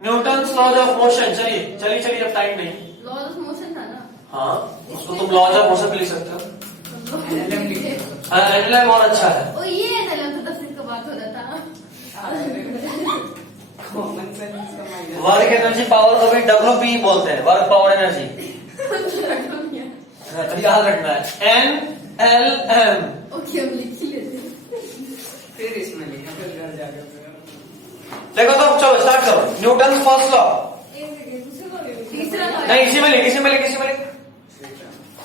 Newton's laws of motion. चलिए चलिए चलिए, अब टाइम नहीं। लॉज ऑफ मोशन था ना। हाँ, उसको तुम लॉज ऑफ मोशन भी लिख सकते हो। एनएलएम और अच्छा है। ओ ये एनएलएम तो फिर का बात हो रहा था। वर्क एनर्जी पावर को भी WP बोलते हैं, वर्क पावर एनर्जी। तो याद रखना है NLM। ओके, हम लिख ही लेते हैं। फिर इसमें लिखा, फिर घर जाकर देखो तो चलो स्टार्ट करो। Newton first law. तीसरा लॉ नहीं, इसी में लिख, इसी में लिख, इसी में लिख।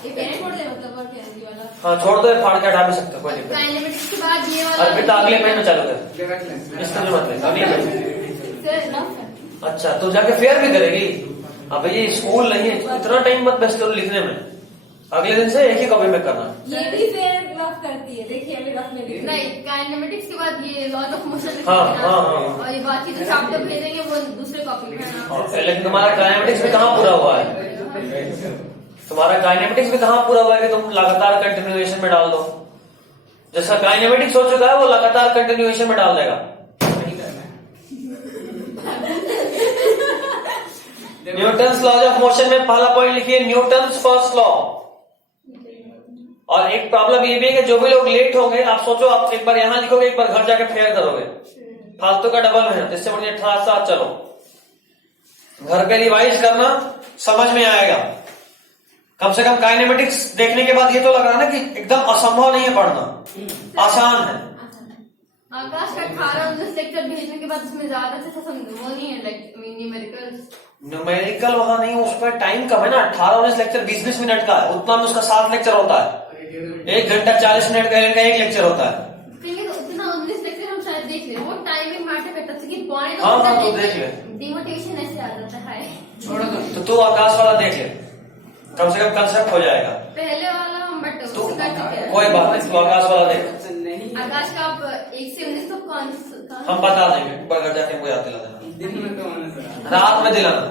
ये पेन छोड़ दे, मतलब वर्क एनर्जी वाला। हाँ छोड़ दो, फाड़ के हटा भी सकते हो, कोई दिक्कत नहीं। काइनेमेटिक्स के बाद ये वाला। और फिर तो अगले पेन में चालू कर, रख लें। इसका जो मतलब अगले पेन। सर ना। अच्छा, तो जाके फेयर भी करेगी। अब ये स्कूल नहीं है, इतना टाइम मत वेस्ट करो लिखने में। अगले दिन से एक ही कॉपी में करना। ये भी फेयर रफ करती है, देखिए अभी रफ में लिखी है। नहीं, काइनेमेटिक्स के बाद ये लॉज ऑफ मोशन हाँ, हाँ, हाँ। और ये बाकी जो चैप्टर भेजेंगे वो दूसरे कॉपी में है ना। लेकिन तुम्हारा काइनेमेटिक्स भी कहाँ पूरा हुआ है? तुम्हारा काइनेमेटिक्स भी कहाँ पूरा हुआ है कि तुम लगातार कंटिन्यूएशन में डाल दो? जैसा काइनेमेटिक्स हो चुका है वो लगातार कंटिन्यूएशन में डाल देगा। न्यूटन्स लॉज ऑफ मोशन में पहला पॉइंट लिखिए, न्यूटन्स फर्स्ट लॉ। और एक प्रॉब्लम ये भी है कि जो भी लोग लेट होंगे, आप सोचो आप एक बार यहां लिखोगे, एक बार घर जाके फेयर करोगे, फालतू का डबल मेहनत। इससे बढ़िया अठारह साथ चलो, घर पे रिवाइज करना, समझ में आएगा। कम से कम काइनेमेटिक्स देखने के बाद ये तो लग रहा है ना कि एकदम असंभव नहीं है पढ़ना, आसान है। आकाश का 18-19 लेक्चर भेजने के बाद इसमें ज्यादा से वो नहीं है, लाइक न्यूमेरिकल्स। न्यूमेरिकल वहां नहीं, उसका टाइम कम है ना। 18-19 लेक्चर 20-20 मिनट का है, उतना में उसका 7 लेक्चर होता है। 1 घंटा 40 मिनट का एक लेक्चर होता है। इतना 19 लेक्चर हम शायद देख ले, वो टाइमिंग मैटर करता है कि पॉइंट। हाँ, हाँ, तो देख ले। डिमोटिवेशन ऐसे आ जाता है। छोड़ो तो तू आकाश वाला देख ले, कम से कम कंसेप्ट हो जाएगा। पहले वाला हम बट तू उससे कर चुके हैं। कोई बात नहीं, तू आकाश वाला देख। नहीं, आकाश का आप 1 से 19 तक कौन सा? हम बता देंगे, एक बार घर जाके हमको याद दिला देना। दिन में तो होना सर। रात में दिलाना।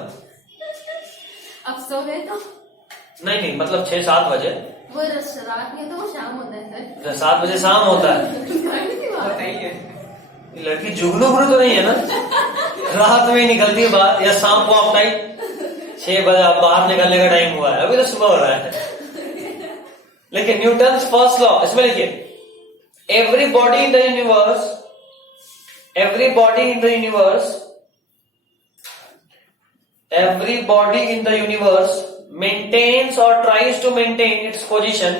अब सो गए तो नहीं नहीं, मतलब 6-7 बजे। वो रात में तो वो शाम होता है सर। 7 बजे शाम होता है। बताइए, लड़की जुगनू गुरु तो नहीं है ना? रात में ही निकलती है बात, या शाम को आप टाइम 6 बजे आप बाहर निकलने का टाइम हुआ है, अभी तो सुबह हो रहा है। लेकिन न्यूटन्स फर्स्ट लॉ, इसमें लिखिए, every body in the universe, every body in the universe maintains or tries to maintain its position.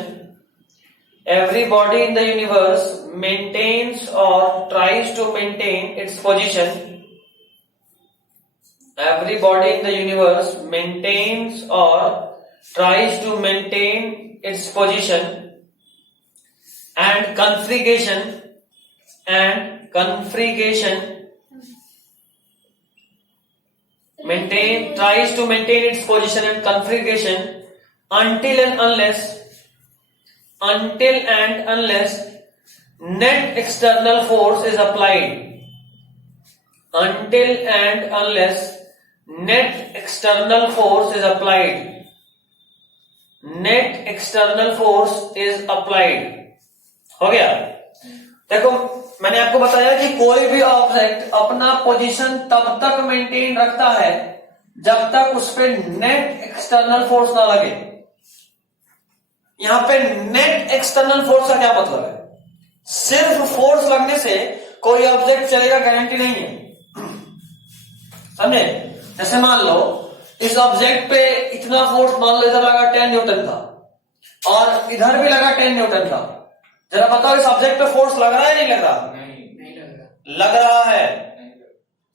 Every body in the universe maintains or tries to maintain its position. Every body in the universe maintains or tries to maintain its position and configuration tries to maintain its position and configuration until and unless net external force is applied. Until and unless net external force is applied. Net external force is applied. हो गया? देखो, मैंने आपको बताया कि कोई भी object अपना पोजीशन तब तक मेंटेन रखता है जब तक उस पर नेट एक्सटर्नल फोर्स ना लगे। यहां पे नेट एक्सटर्नल फोर्स का क्या मतलब है? सिर्फ फोर्स लगने से कोई ऑब्जेक्ट चलेगा गारंटी नहीं है, समझे? जैसे मान लो इस ऑब्जेक्ट पे इतना फोर्स, मान लो इधर लगा 10 न्यूटन का और इधर भी लगा 10 न्यूटन का। जरा बताओ इस ऑब्जेक्ट पे फोर्स लग रहा है नहीं लग रहा? नहीं लग रहा। लग रहा है,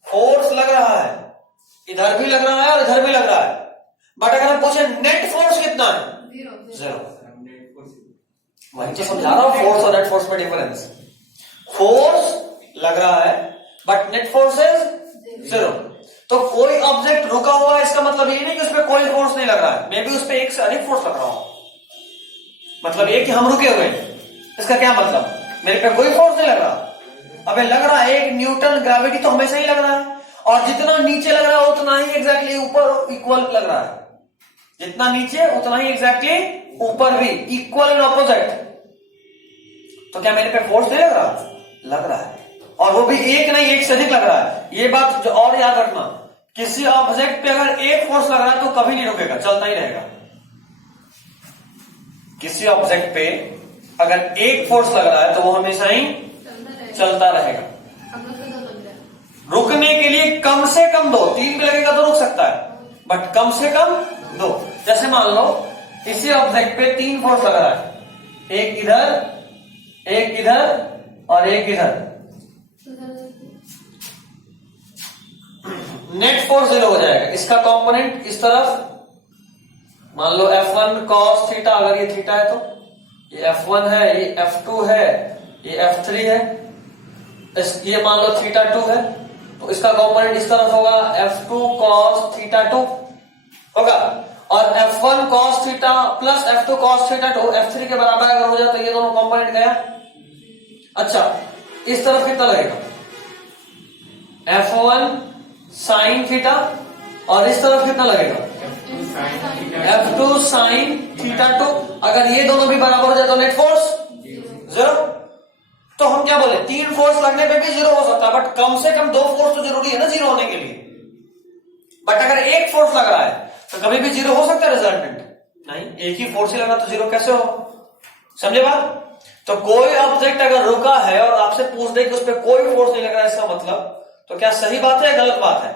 फोर्स लग रहा है, इधर भी लग रहा है और इधर भी लग रहा है। बट अगर हम पूछे नेट फोर्स कितना है? 0। वही तो समझा रहा हूं, फोर्स और नेट फोर्स में डिफरेंस। फोर्स लग रहा है बट नेट फोर्स इज 0। तो कोई ऑब्जेक्ट रुका हुआ है, इसका मतलब ये नहीं कि उस पर कोई फोर्स नहीं लग रहा है, मे बी उस पर एक से अधिक फोर्स लग रहा हो। मतलब ये कि हम रुके हुए हैं, इसका क्या मतलब? मेरे पे कोई फोर्स नहीं लग रहा। अबे लग रहा है, 1 न्यूटन ग्रेविटी तो हमेशा ही लग रहा है, और जितना नीचे लग रहा है उतना ही एग्जैक्टली ऊपर इक्वल लग रहा है। जितना नीचे उतना ही एग्जैक्टली ऊपर भी, इक्वल एंड ऑपोजिट। तो क्या मेरे पे फोर्स नहीं लग रहा? लग रहा है, और वो भी एक नहीं, एक से अधिक लग रहा है। ये बात जो और याद रखना किसी ऑब्जेक्ट पे अगर एक फोर्स लग रहा है तो कभी नहीं रुकेगा, चलता ही रहेगा। किसी ऑब्जेक्ट पे अगर एक फोर्स लग रहा है तो वो हमेशा ही चलता रहेगा। अब लोग तो लग रहा है। रुकने के लिए कम से कम 2, 3 भी लगेगा तो रुक सकता है, बट कम से कम 2। जैसे मान लो इसी ऑब्जेक्ट पे 3 फोर्स लग रहा है, एक इधर और एक इधर। नेट फोर्स 0 हो जाएगा। इसका कंपोनेंट इस तरफ मान लो F1 cos थीटा, अगर ये थीटा है तो ये F1 है, ये F2 है, ये F3 है, ये मान लो थीटा 2 है, तो इसका कंपोनेंट इस तरफ होगा F2 cos थीटा 2 होगा, और F1 cos theta plus F2 cos theta 2 F3 के बराबर अगर हो जाए तो ये दोनों कंपोनेंट गया। अच्छा, इस तरफ कितना लगेगा? F1 sin थीटा, और इस तरफ कितना लगेगा? F2 sin theta 2। अगर ये दोनों भी बराबर हो जाए तो नेट फोर्स 0। तो हम क्या बोले, 3 फोर्स लगने पे भी 0 हो सकता है, बट कम से कम 2 फोर्स तो जरूरी है ना 0 होने के लिए। बट अगर एक फोर्स लग रहा है तो कभी भी 0 हो सकता है रिजल्टेंट? नहीं, एक ही फोर्स ही लगा तो 0 कैसे हो? समझे बात? तो कोई ऑब्जेक्ट अगर रुका है और आपसे पूछ दे कि उस पर कोई फोर्स नहीं लग रहा है, इसका मतलब तो क्या सही बात है या गलत बात है?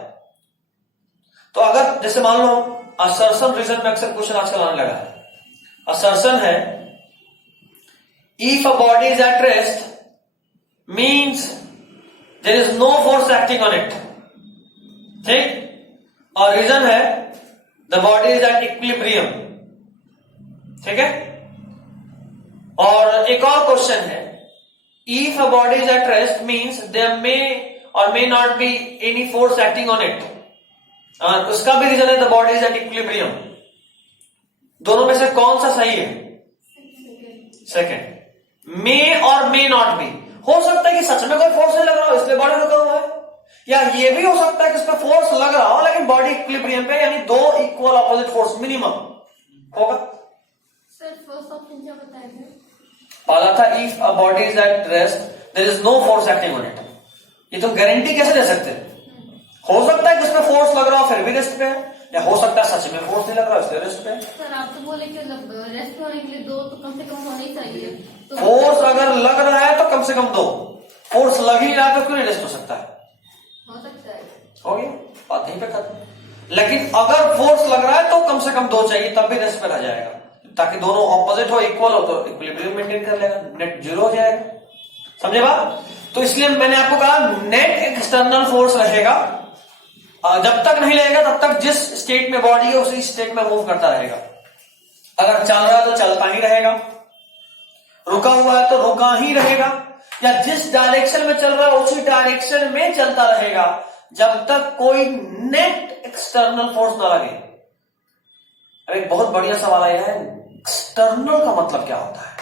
तो अगर जैसे मान लो असर्शन रीजन में अक्सर क्वेश्चन आजकल आने लगा है। असर्शन है if a body is at rest means there is no force acting on it, ठीक? और रीजन है the body is at equilibrium, ठीक है? और एक और क्वेश्चन है if a body is at rest means there may or may not be any force acting on it, और उसका भी रीजन है the body is at equilibrium. दोनों में से कौन सा सही है? Second. May or may not B, हो सकता है कि सच में कोई फोर्स नहीं लग रहा हो इसलिए बॉडी रुका हुआ है, या ये भी हो सकता है कि इस पर फोर्स लग रहा हो लेकिन बॉडी इक्विलिब्रियम पे, यानी 2 इक्वल अपोजिट फोर्स मिनिमम होगा। सर फर्स्ट ऑप्शन क्या बताया थे? पहला था if a body is at rest there is no force acting on it. ये तो गारंटी कैसे दे सकते? हो सकता है कि उसमें फोर्स लग रहा हो फिर भी रेस्ट पे है, या हो सकता है सच में फोर्स नहीं लग रहा इसलिए रेस्ट पे है। सर आप तो बोले कि रेस्ट होने के लिए 2 तो कम से कम होने ही चाहिए। तो फोर्स अगर लग रहा है तो कम से कम 2, फोर्स लग ही रहा है तो क्यों नहीं रेस्ट हो सकता है? हो सकता है। हो गया, बात यहीं पे खत्म। लेकिन अगर फोर्स लग रहा है तो कम से कम 2 चाहिए, तब भी रेस्ट पे रह जाएगा, ताकि दोनों ऑपोजिट हो, इक्वल हो तो इक्विलिब्रियम मेंटेन कर लेगा, नेट 0 हो जाएगा। समझे बात? तो इसलिए मैंने आपको कहा नेट एक्सटर्नल फोर्स रहेगा, जब तक नहीं लगेगा तब तक जिस स्टेट में बॉडी है उसी स्टेट में मूव करता रहेगा। अगर चल रहा है तो चलता ही रहेगा, रुका हुआ है तो रुका ही रहेगा, या जिस डायरेक्शन में चल रहा है उसी डायरेक्शन में चलता रहेगा जब तक कोई नेट एक्सटर्नल फोर्स ना लगे। अब एक बहुत बढ़िया सवाल आया है, एक्सटर्नल का मतलब क्या होता है?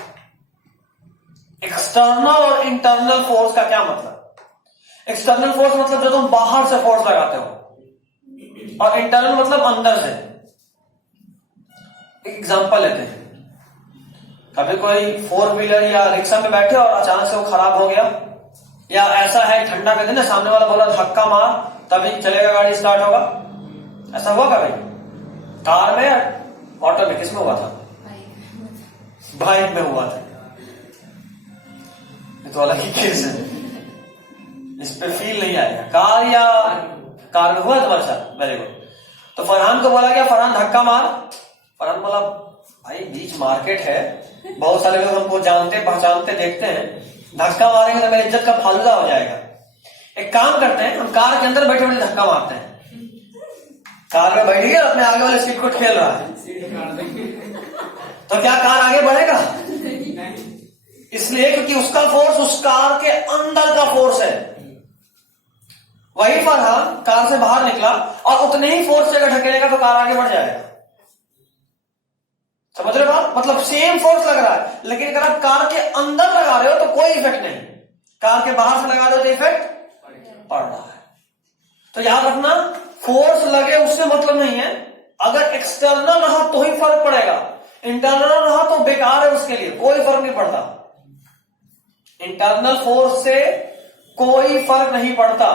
एक्सटर्नल और इंटरनल फोर्स का क्या मतलब? एक्सटर्नल फोर्स मतलब जो तुम बाहर से फोर्स लगाते हो, और इंटरनल मतलब अंदर से। एग्जांपल लेते हैं, कभी कोई 4 व्हीलर या रिक्शा में बैठे और अचानक से वो खराब हो गया, या ऐसा है ठंडा का दिन है, सामने वाला बोला धक्का मार तभी चलेगा, गाड़ी स्टार्ट होगा, ऐसा हुआ कभी? कार में या ऑटो में, किसमें हुआ था? बाइक में हुआ था। ये तो अलग ही केस है, इस पे फील नहीं आएगा। कार में हुआ तुम्हारे साथ? Very good. तो फरहान को बोला गया फरहान धक्का मार, फरहान बोला भाई बीच मार्केट है, बहुत सारे लोग हमको जानते पहचानते देखते हैं, धक्का मारेंगे तो मेरी इज्जत का फालूदा हो जाएगा। एक काम करते हैं, हम कार के अंदर बैठे बैठे धक्का मारते हैं। कार में बैठ गया, अपने आगे वाले सीट को खेल रहा है, तो क्या कार आगे बढ़ेगा? इसलिए क्योंकि उसका फोर्स उस कार के अंदर का फोर्स है। वही फरहान कार से बाहर निकला और उतने ही फोर्स से अगर ढकेलेगा तो कार आगे बढ़ जाएगा। समझ रहे बात? मतलब सेम फोर्स लग रहा है, लेकिन अगर आप कार के अंदर लगा रहे हो तो कोई इफेक्ट नहीं, कार के बाहर से लगा रहे हो तो इफेक्ट पड़ रहा है। तो याद रखना, फोर्स लगे उससे मतलब नहीं है, अगर एक्सटर्नल रहा तो ही फर्क पड़ेगा, इंटरनल रहा तो बेकार है, उसके लिए कोई फर्क नहीं पड़ता। इंटरनल फोर्स से कोई फर्क नहीं पड़ता,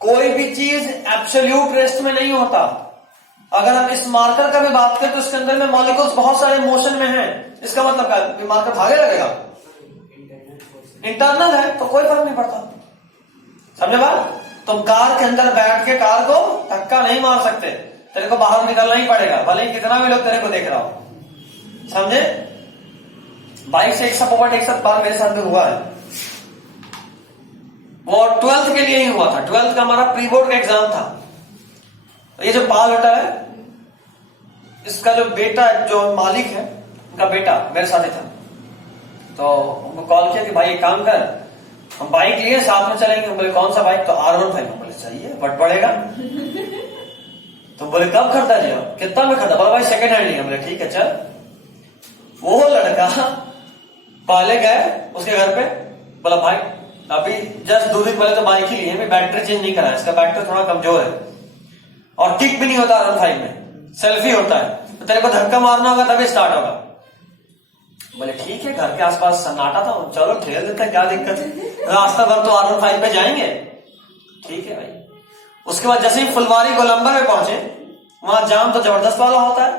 कोई भी चीज एब्सोल्यूट रेस्ट में नहीं होता। अगर हम इस मार्कर का भी बात करें तो इसके अंदर में मॉलिक्यूल्स बहुत सारे मोशन में हैं। इसका मतलब क्या है? मार्कर भागे लगेगा, इंटरनल है तो कोई फर्क नहीं पड़ता। समझे बात? तुम कार के अंदर बैठ के कार को धक्का नहीं मार सकते, तेरे को बाहर निकलना ही पड़ेगा, भले ही कितना भी लोग तेरे को देख रहा हो। समझे? बाइक से एक सपोर्ट एक साथ बार मेरे साथ में हुआ है, वो 12th के लिए ही हुआ था। 12th का हमारा प्री बोर्ड का एग्जाम था। ये जो पाल होता है, इसका जो बेटा जो मालिक है, उनका बेटा मेरे साथ ही था। तो उनको कॉल किया कि भाई एक काम कर, हम बाइक लिए साथ में चलेंगे। बोले कौन सा बाइक? तो R15। बोले चाहिए, बट पड़ेगा। तो बोले कब खरीदा लिया? कितना में खरीदा? बोला भाई सेकंड हैंड लिया। बोले ठीक है चल। वो लड़का पहले गए उसके घर पे, बोला भाई अभी जस्ट 2 दिन पहले तो बाइक ही लिए, बैटरी चेंज नहीं करा, इसका बैटरी थोड़ा कमजोर है और किक भी नहीं होता R15 में, सेल्फी होता है, तो तेरे को धक्का मारना होगा तभी स्टार्ट होगा। बोले ठीक है, घर के आसपास सन्नाटा था, चलो ठेल देते हैं, क्या दिक्कत है, रास्ता भर तो R15 पे जाएंगे। ठीक है भाई। उसके बाद जैसे ही फुलवारी गोलंबर में पहुंचे, वहां जाम तो जबरदस्त वाला होता है,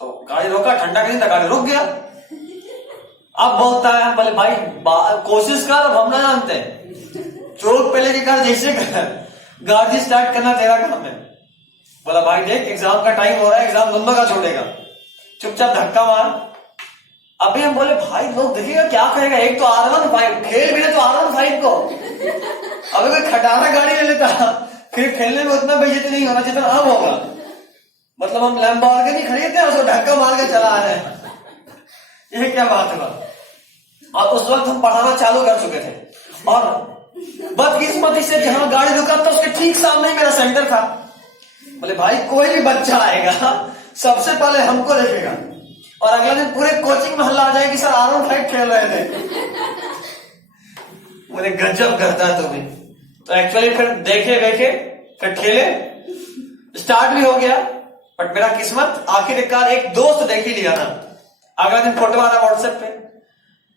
तो गाड़ी रोका, ठंडा का दिन था, गाड़ी रुक गया। अब बोलता है, बोले भाई कोशिश कर, अब हम ना जानते चौक पे लेके कर, जैसे कर, गाड़ी स्टार्ट करना तेरा काम है। बोला भाई देख एग्जाम का टाइम हो रहा है, एग्जाम दोनों का छोड़ेगा, चुपचाप धक्का मार। अभी हम बोले भाई लोग देखिएगा क्या कहेगा, एक तो R15 खेल भी तो R15 को, अभी कोई खटारा गाड़ी ले लेता फिर खेलने में उतना बेइज्जती नहीं होना जितना अब होगा। मतलब हम लैम्बोर्गिनी खरीदते हैं, उसको धक्का मार के चला रहे हैं, ये क्या बात हुआ। और उस वक्त हम पढ़ाना चालू कर चुके थे, और बदकिस्मती से जहां गाड़ी रुका तो उसके ठीक सामने ही मेरा सेंटर था। बोले भाई कोई भी बच्चा आएगा सबसे पहले हमको देखेगा, और अगले दिन पूरे कोचिंग में हल्ला आ जाएगी सर R15 खेल रहे थे। बोले गजब करता है तुम्हें। तो एक्चुअली फिर देखे फिर खेले, स्टार्ट भी हो गया, बट मेरा किस्मत आखिरकार एक दोस्त देख ही लिया ना। अगला दिन फोटो आया व्हाट्सएप पे,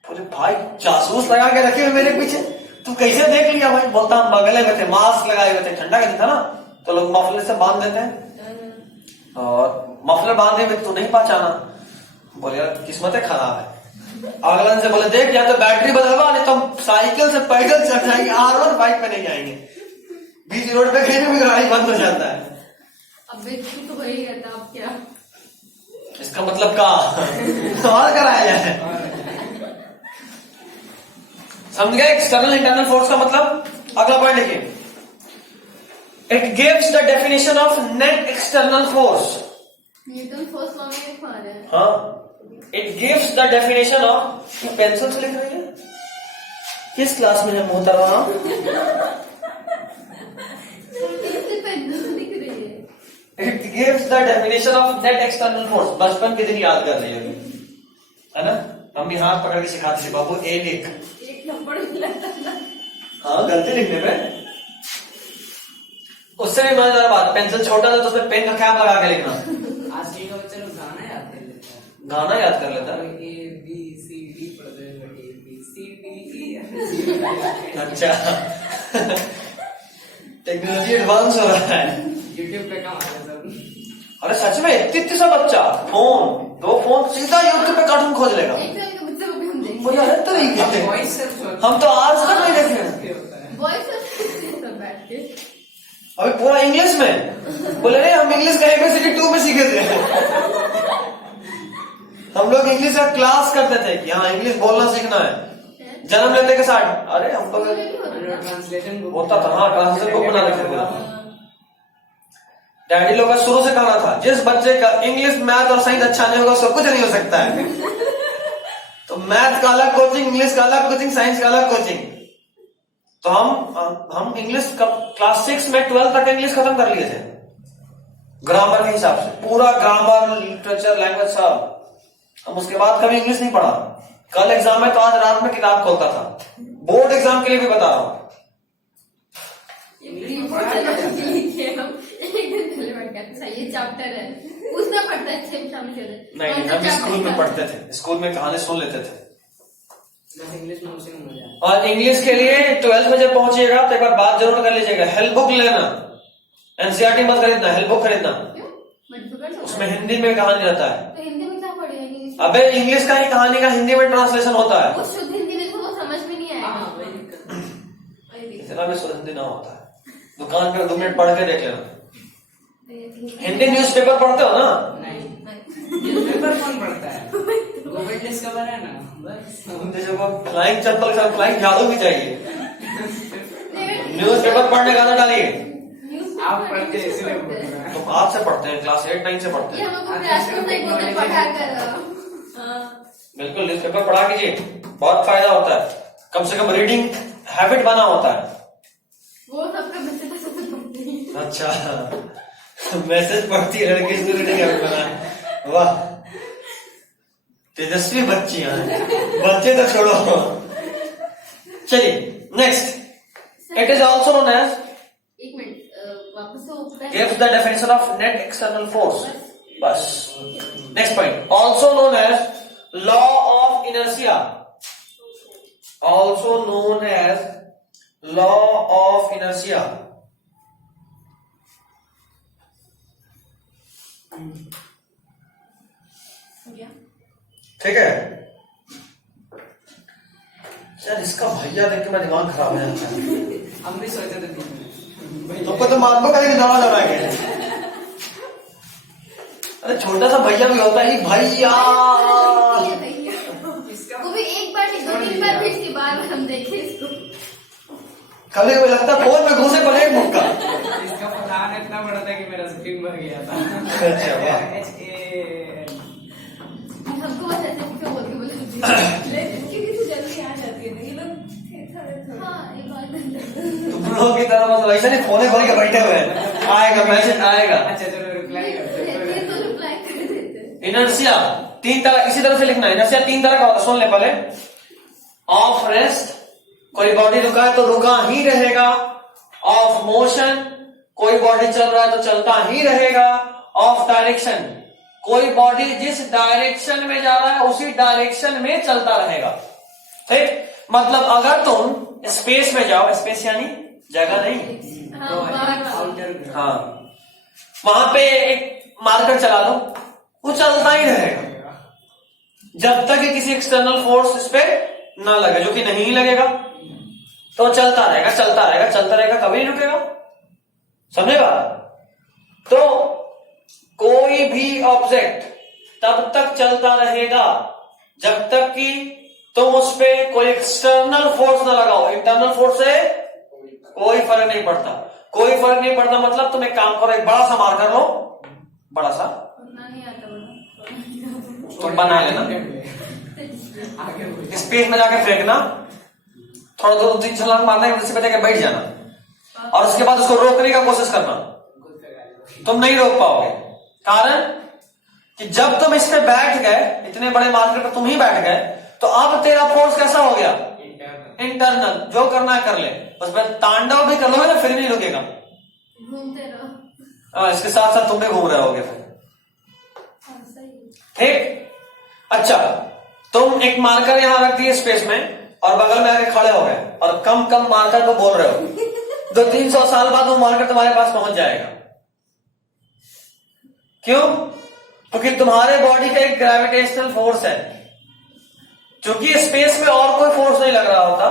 बोले भाई जासूस लगा के रखे हुए मेरे पीछे, तू कैसे देख लिया भाई? बोलता हम बगले में थे, मास्क लगाए हुए थे, ठंडा का दिन था ना, तो लोग मफलर से बांध देते हैं, और मफलर बांधे में तू नहीं पहचाना। बोले यार किस्मतें खराब है। अगला दिन से बोले देख या तो बैटरी बदलवा, नहीं तो हम साइकिल से पैदल चल जाएंगे, R15 पे नहीं आएंगे। बीच रोड पे कहीं भी गाड़ी बंद हो जाता है। अब बेचती तो वही रहता, अब क्या? इसका मतलब का सवाल कराया जाए, समझ गए? एक्सटर्नल इंटरनल फोर्स का मतलब। अगला पॉइंट लिखिए, it gives the definition of net external force. Newton force law में लिखवा रहे हैं। हाँ, it gives the definition of, pencil से लिख रही है, किस क्लास में है मोहतरमा? It gives the definition of net external force. बचपन के दिन याद कर रही है ना, मम्मी हाथ पकड़ के सिखाती थी, बाबू ए लिख, एक नंबर मिला था। हाँ गलती लिखने में। उससे भी मजेदार बात, पेंसिल छोटा था तो उसमें पेन का कैप लगा के लिखना। आजकल का बच्चा लोग गाना याद कर लेता है, गाना याद कर लेता है। ABCD पढ़ते हैं, ABCD। अच्छा टेक्नोलॉजी एडवांस हो रहा है, यूट्यूब पे कम आ रहा है। अरे सच में इतने सा बच्चा फोन, 2 फोन सीधा यूट्यूब पे कार्टून खोज लेगा। एक साल के बच्चे को भी हम देखेंगे। मुझे हर तरीके से, वॉइस सर्च हम तो आज तक नहीं देखे। वॉइस सब बैठ के अभी पूरा इंग्लिश में बोले नहीं, हम इंग्लिश का ABCD 2 में सीखे थे। हम लोग इंग्लिश का क्लास करते थे कि हाँ इंग्लिश बोलना सीखना है, जन्म लेते के साथ। अरे हम लोग ट्रांसलेशन होता था, हाँ ट्रांसलेशन बुक बना लेते थे। डैडी लोग का शुरू से कहना था, जिस बच्चे का इंग्लिश मैथ और साइंस अच्छा नहीं होगा उसको कुछ नहीं हो सकता है। तो मैथ का अलग कोचिंग, इंग्लिश का अलग कोचिंग, साइंस का अलग कोचिंग। तो हम इंग्लिश क्लास 6 में 12 तक इंग्लिश खत्म कर लिए थे, ग्रामर के हिसाब से, पूरा ग्रामर, लिटरेचर, लैंग्वेज सब। हम उसके बाद कभी इंग्लिश नहीं पढ़ा। कल एग्जाम है तो आज रात में किताब खोलता था, बोर्ड एग्जाम के लिए भी बता रहा हूं। ये चैप्टर है, पूछना पड़ता है। नहीं हम स्कूल में पढ़ते थे, स्कूल में कहानी सुन लेते थे। इंग्लिश में उसी में मजा और इंग्लिश के लिए 12th में जब पहुंचिएगा तो एक बार बात जरूर कर लीजिएगा, हेल्प बुक लेना, एनसीईआरटी मत खरीदना, हेल्प बुक खरीदना। क्यों? बट डिफिकल्ट होता उसमें हिंदी में कहानी रहता है। है। तो हिंदी में क्या पढ़ेगा इंग्लिश? अबे इंग्लिश का ही कहानी का हिंदी में ट्रांसलेशन होता है। वो शुद्ध हिंदी में तो समझ में नहीं आएगा। हाँ वही दिक्कत है। वही दिक्कत। इतना भी शुद्ध हिंदी ना होता है। दुकान पे 2 मिनट पढ़ के देख लेना। हिंदी न्यूज़पेपर पढ़ते हो ना? नहीं न्यूज़पेपर कौन पढ़ता है? गूगल डिस्कवर है ना बस। फ्लाइंग चप्पल के साथ फ्लाइंग झाड़ू भी चाहिए। न्यूज़पेपर पढ़ने का आदत डालिए। आप पढ़ते हैं इसलिए बोल रहे हैं। तो आप से पढ़ते हैं, क्लास 8-9 से पढ़ते ये हैं। हमको क्लासरूम में बोलते पढ़ा कर। बिल्कुल न्यूज़पेपर पढ़ा कीजिए, बहुत फायदा होता है। कम से कम रीडिंग हैबिट बना होता है। वो सबका मैसेज तो पढ़ते हैं। अच्छा मैसेज पढ़ती है लड़की, इसमें रीडिंग हैबिट बना है। वाह तेजस्वी बच्चियां हैं। बच्चे तो छोड़ो। चलिए next, it is also known as, एक मिनट वापस से gives the definition of net external force. बस next point, also known as law of inertia, also known as law of inertia. ठीक है यार, इसका भैया देख के मेरा दिमाग खराब हो जाता है। हम भी सोचे थे 3 मिनट। तुमको तो मालूम करेंगे दवा दवा के। अरे छोटा सा भैया भी होता है, भैया इसका वो भी एक बार नहीं 2-3 बार फिर इसके बाद हम देखे इसको। कभी कभी लगता है फोन में घुसे को एक मुक्का। इसका फलान इतना बड़ा था कि मेरा स्क्रीन भर गया था। अच्छा वाह। हमको बस ऐसे क्यों बोल के बोले क्योंकि तू जल्दी आ जाती है ना, ये लोग हाँ एक बार तुम लोगों की तरह मतलब ऐसा नहीं फोने खोल के बैठे हुए हैं, आएगा मैसेज आएगा। अच्छा चलो रिप्लाई करते हैं। तो रिप्लाई कर देते। इनर्शिया 3 तरह, इसी तरह से लिखना है। इनर्शिया 3 तरह का होता है, सुन ले पहले। ऑफ रेस्ट, कोई बॉडी रुका है तो रुका ही रहेगा। ऑफ मोशन, कोई बॉडी चल रहा है तो चलता ही रहेगा। ऑफ डायरेक्शन, कोई बॉडी जिस डायरेक्शन में जा रहा है उसी डायरेक्शन में चलता रहेगा। ठीक, मतलब अगर तुम स्पेस में जाओ, स्पेस यानी जगह नहीं, हाँ बाहर आउटर हाँ, वहां पे एक मार्कर चला दो, वो चलता ही रहेगा जब तक कि किसी एक्सटर्नल फोर्स इस पे ना लगे, जो कि नहीं लगेगा तो चलता रहेगा चलता रहेगा चलता रहेगा, कभी नहीं रुकेगा। समझेगा? तो कोई भी ऑब्जेक्ट तब तक चलता रहेगा जब तक कि तुम उस पे कोई एक्सटर्नल फोर्स ना लगाओ। इंटरनल फोर्स से कोई फर्क नहीं पड़ता, कोई फर्क नहीं पड़ता। मतलब तुम एक काम करो, एक बड़ा सा मार्कर लो, बड़ा सा उतना नहीं आता बड़ा। तुम बना लेना, आगे बोलो। स्पेस में जाके फेंकना, थोड़ा 2-3 छलांग मारना है, पे जाके बैठ जाना और उसके बाद उसको रोकने का कोशिश करना। तुम नहीं रोक पाओगे, कारण कि जब तुम इस पे बैठ गए, इतने बड़े मार्कर पर तुम ही बैठ गए, तो अब तेरा फोर्स कैसा हो गया? इंटरनल। जो करना है कर ले, बस तांडव भी कर लोगे ना फिर भी नहीं रुकेगा। घूमते रहो। इसके साथ साथ तुम भी घूम रहे होगे फिर। ठीक, अच्छा तुम एक मार्कर यहां रख दिए स्पेस में और बगल में आके खड़े हो गए और कम कम मार्कर को बोल रहे हो, 200-300 साल बाद वो मार्कर तुम्हारे पास पहुंच जाएगा। क्यों? क्योंकि तुम्हारे बॉडी का एक ग्रेविटेशनल फोर्स है। क्योंकि स्पेस में और कोई फोर्स नहीं लग रहा होता,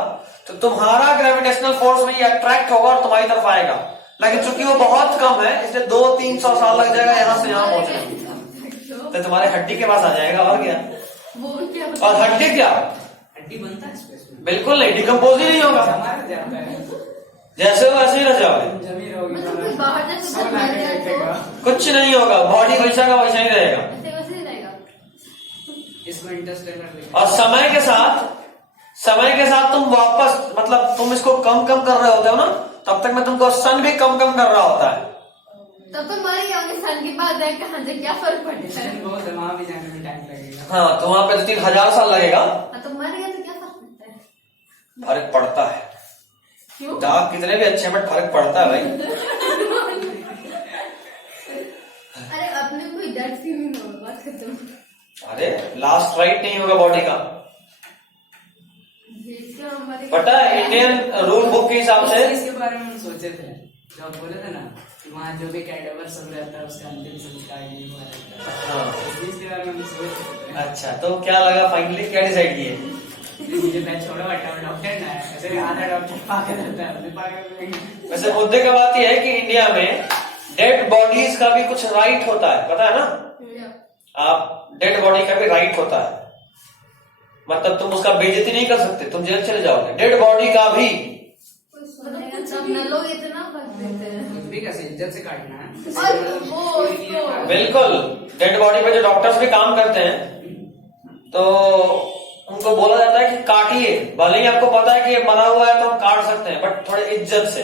तो तुम्हारा ग्रेविटेशनल फोर्स में ये अट्रैक्ट होगा और तुम्हारी तरफ आएगा। लेकिन चूंकि वो बहुत कम है, इसलिए 200-300 साल लग जाएगा यहां से यहां पहुंचने, तो तुम्हारे हड्डी के पास आ जाएगा। और क्या? वो क्या और हड्डी क्या? हड्डी बनता है स्पेस में? बिल्कुल नहीं, डिकम्पोज ही नहीं होगा। हमारा जाता है। जैसे हो वैसे ही रह जाओगे, जमी रहोगी। मतलब कोई बाहर जाके सब मर लाके जाए तो देखेगा। कुछ नहीं होगा, बॉडी वैसा का वैसा ही रहेगा। वैसे ही रहेगा। इसमें इंटरस्टेलर और समय के साथ तुम वापस, मतलब तुम इसको कम कम कर रहे होते हो ना, तब तक में तुमको सन भी कम कम कर रहा होता है। तब तो मर गया, उन्हें साल के बाद जाए कहां से क्या फर्क पड़ता है? बहुत है, वहां भी जाने में टाइम लगेगा। हाँ, तो वहां पे 2-3 हजार साल लगेगा। हाँ, तो मर गया तो क्या फर्क पड़ता है? फर्क पड़ता है, क्यों? दाग कितने भी अच्छे बट फर्क पड़ता है भाई। अरे अपने कोई दर्द क्यों नहीं होगा, बात खत्म। अरे लास्ट राइट नहीं होगा बॉडी का। जिसका हमारे पता है इंडियन रूल बुक के हिसाब से इसके बारे में हम सोचे थे जब आप बोले थे ना कि वहाँ जो भी कैडेवर सब रहता है उसका अंतिम संस्कार यही हुआ रहता है। हाँ। इसके बारे में हम सोच रहे अच्छा, तो क्या लगा फाइनली, क्या डिसाइड किए? थे। मुझे मैं छोड़ो हटा डॉक्टर ना है, ऐसे आधा डॉक्टर पागल रहता है, अपने पागल। वैसे मुद्दे का बात यह है कि इंडिया में डेड बॉडीज का भी कुछ राइट होता है, पता है ना? आप डेड बॉडी का भी राइट होता है, मतलब तुम उसका बेइज्जती नहीं कर सकते, तुम जेल चले जाओगे। डेड बॉडी का भी लोग इतना कर देते हैं। कुछ भी कैसे इज्जत से काटना है। बिल्कुल, डेड बॉडी पे जो डॉक्टर्स भी काम करते हैं तो उनको बोला जाता है कि काटिए, भले ही आपको पता है कि ये मरा हुआ है तो हम काट सकते हैं, बट थोड़े इज्जत से।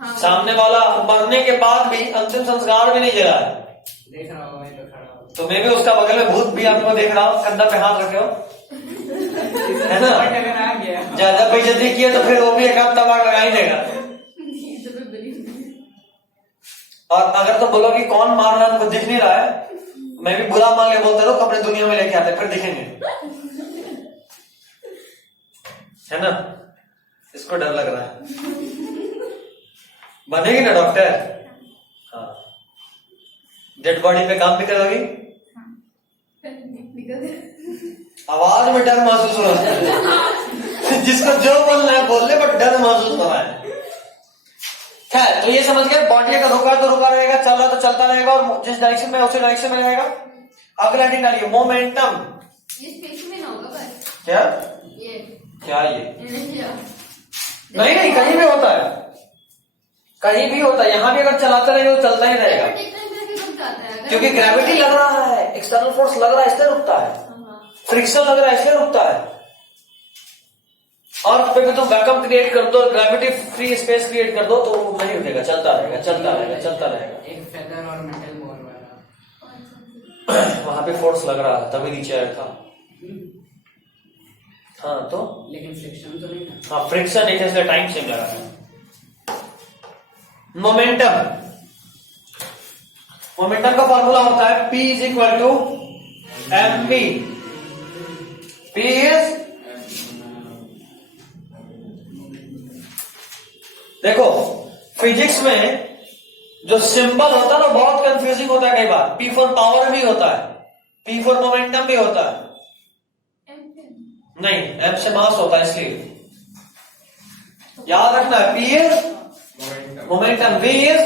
हाँ। सामने वाला मरने के बाद भी अंतिम संस्कार भी नहीं जला है, देख रहा हो तो खड़ा हो तो मैं भी उसका बगल में भूत भी आपको देख रहा हूँ, कंधा पे हाथ रखे हो, है ना? अगर आ गया ज्यादा बेइज्जती किया तो फिर वो भी एक आध तबाक लगा ही देगा। और अगर तो बोलो कि कौन मार रहा है, हमको दिख नहीं रहा है, मैं भी बुरा मान के बोलते रहो, अपने दुनिया में लेके आते फिर दिखेंगे, है ना? इसको डर लग रहा है, बनेगी ना डॉक्टर? हाँ। डेड बॉडी पे काम भी करोगी? आवाज में डर महसूस हो रहा है। जिसको जो बोलना है बोल ले, बट डर महसूस हो रहा है। खैर, तो ये समझ गए, बॉडी का रुका तो रुका रहेगा, चल रहा तो चलता रहेगा, और जिस डायरेक्शन में उसी डायरेक्शन में रहेगा। अगला हेडिंग डालिए, मोमेंटम। ये स्पेस में ना होगा बस। क्या ये क्या ये? एनर्जी। नहीं नहीं, कहीं भी होता है, कहीं भी होता है। यहाँ भी अगर चलाते रहेगा तो चलता ही रहेगा, क्योंकि ग्रेविटी लग रहा है, एक्सटर्नल फोर्स लग रहा है, इसलिए रुकता है। फ्रिक्शन लग रहा है, इसलिए रुकता है। और फिर तुम वैक्यूम क्रिएट कर दो, ग्रेविटी फ्री स्पेस क्रिएट कर दो, तो वो नहीं रुकेगा, चलता रहेगा, चलता रहेगा, चलता रहेगा। एक फेदर और मेटल बोर वाला वहां पे फोर्स लग रहा है, तभी नीचे आया था। हाँ तो, लेकिन फ्रिक्शन तो नहीं था। हाँ फ्रिक्शन नहीं था, इसलिए टाइम सेम लगा है। मोमेंटम, मोमेंटम का फॉर्मूला होता है P is equal to mv। P is, देखो फिजिक्स में जो सिंबल होता है ना बहुत कंफ्यूजिंग होता है कई बार। P फॉर पावर भी होता है, P फॉर मोमेंटम भी होता है। नहीं, M से मास होता है, इसलिए याद रखना है। P is momentum, V is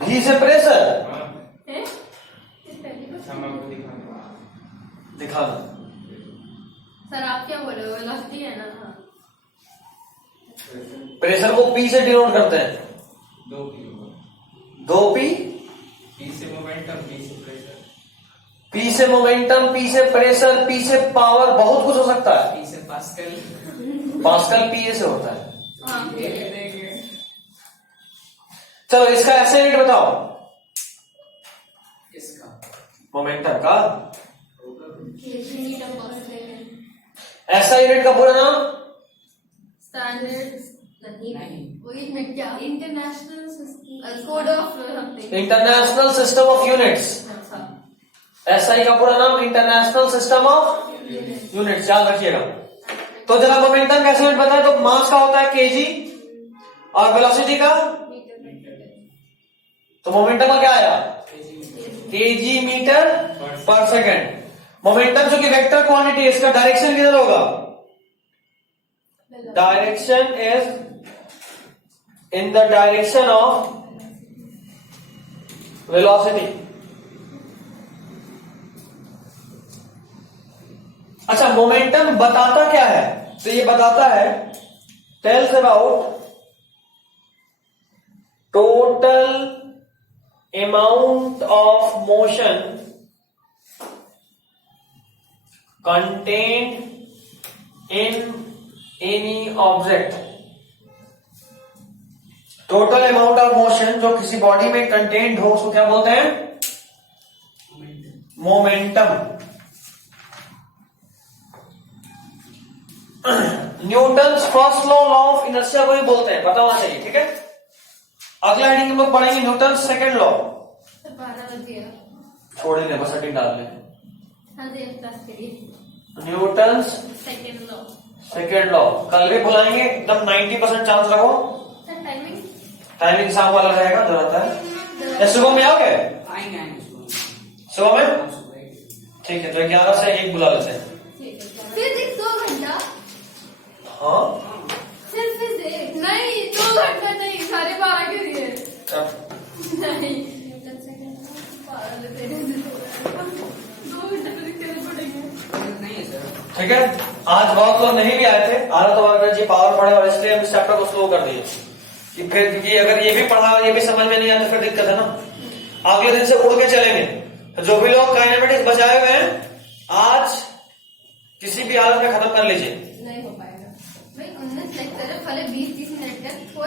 V से प्रेशर। दिखाना सर, आप क्या बोल रहे हो? वेलोसिटी है ना? हाँ। प्रेशर को P से डिनोट करते हैं, 2P। P से मोमेंटम, P से प्रेशर। P से मोमेंटम, P से प्रेशर, P से पावर, बहुत कुछ हो सकता है। पी से पास्कल। पास्कल PA से होता है। हाँ। चलो इसका ऐसे यूनिट बताओ, इसका मोमेंटम का मीटर पर सेकंड। ऐसा यूनिट का पूरा नाम? स्टैंडर्ड नहीं। वही में क्या? International code of something. International system of units. अच्छा। SI का पूरा नाम इंटरनेशनल सिस्टम ऑफ यूनिट्स, याद रखिएगा। तो जरा मोमेंटम का यूनिट बताए तो मास का होता है kg, और वेलोसिटी का? तो मोमेंटम का क्या आया? kg मीटर पर सेकंड। मोमेंटम जो कि वेक्टर क्वांटिटी है, इसका डायरेक्शन किधर होगा? Direction is in the direction of velocity. अच्छा, मोमेंटम बताता क्या है? तो ये बताता है, tells about total amount of motion contained in any object। Total amount of motion जो किसी बॉडी में कंटेन्ड हो उसको क्या बोलते हैं? Momentum. Newton's first law of inertia को ही बोलते हैं, पता होना चाहिए, ठीक है? अगला हेडिंग हम लोग पढ़ेंगे न्यूटन सेकंड लॉ। 12 बज गया। छोड़ ही बस हेडिंग डाल ले। हाँ जी प्लस करिए Newton's second law second law कल भी बुलाएंगे, एकदम 90% चांस रखो। सर टाइमिंग टाइमिंग शाम वाला रहेगा, जरूरत है। या सुबह में आओगे? आएंगे सुबह में सुबह। ठीक है, तो 11 से 1 बुला लेते हैं। फिजिक्स 2 घंटा हाँ सिर्फ फिजिक्स नहीं 2 घंटा नहीं 12:30 के लिए नहीं पागल है तेरे से 2 घंटे तो दिक्कत पड़ेंगे। नहीं है सर। ठीक है, आज बहुत लोग नहीं भी आए थे, आरत वर्ग जी पावर पढ़े और इसलिए हम इस चैप्टर को स्लो कर दिए कि फिर क्योंकि अगर ये भी पढ़ा और ये भी समझ में नहीं आया तो फिर दिक्कत है ना। अगले दिन से उड़ के चलेंगे। तो जो भी लोग काइनेमेटिक्स बचाए हुए हैं आज किसी भी हालत में खत्म कर लीजिए। नहीं हो पाएगा भाई 19 लेक्चर है, पहले 20-30 मिनट तक थोड़ा